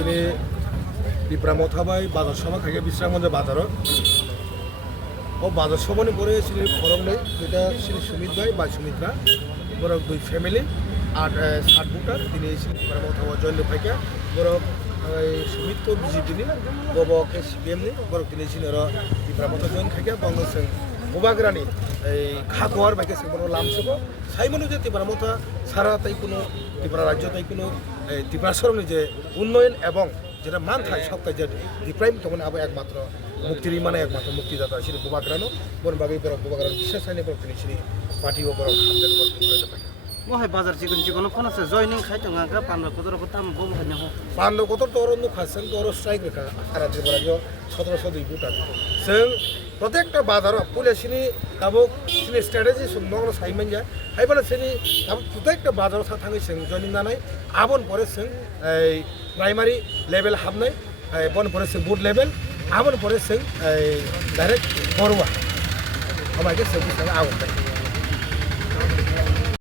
ini di Pramothabai bazar sabha থেকে বিশ্রামগঞ্জ বাজারত ও বাজার সভানি পরে শ্রী ফরম নেই যেটা শ্রী সুমিত ভাই বা সুমিত্রা বড় দুই ফ্যামিলি আর 60 ভোটার তিনি শ্রী Pramothabai জয়েন্ট ফাইকা বড় সুমিত তো বিজেপি নি ববক সিপিএম নি বড় তিনি শ্রী Pramothabai জয়েন্ট ফাইকা বঙ্গসং গোবাগ্রানি এই খাগোয়ার বাইকে সে বড় লামসব সাইমনো যে Pramothabai সারা তাই কোনো ত্রিপুরা রাজ্য তাই কোনো ত্রিপুরা সরকারের যে উন্নয়ন এবং যেটা মান থাকে সব কাজ ডিপ্রাইম তখন আবার একমাত্র মুক্তির মানে একমাত্র মুক্তিদাতা শ্রী গোবাগ্রানো বন বাকি বড় গোবাগ্রান বিশেষ আইনে বড় তিনি শ্রী পার্টি ও বড় হামদেন বড় তিনি পাই মহাই বাজার চিকন চিকন ফোন আছে জয়নিং খাইতো গাঙ্গা পান্ডা কতর কথা আমি বম খাইনা হ পান্ডা কতর তো অরন্য খাসেন তো অর স্ট্রাইক রেখা সারা ত্রিপুরা 1702 ভোটার जों প্রত্যেকটা বাজার পুলিশনি কাবক সিনি স্ট্র্যাটেজি সুন্দর সাইমান যায় হাইবালা সিনি প্রত্যেকটা বাজার सा थाङै जों জয়নিং जानाय आबन परे जों प्राइमारि लेभेल हाबनाय बन परे जों बुथ लेभेल आबन परे जों डाइरेक्ट बरुवा हमायके जों आगन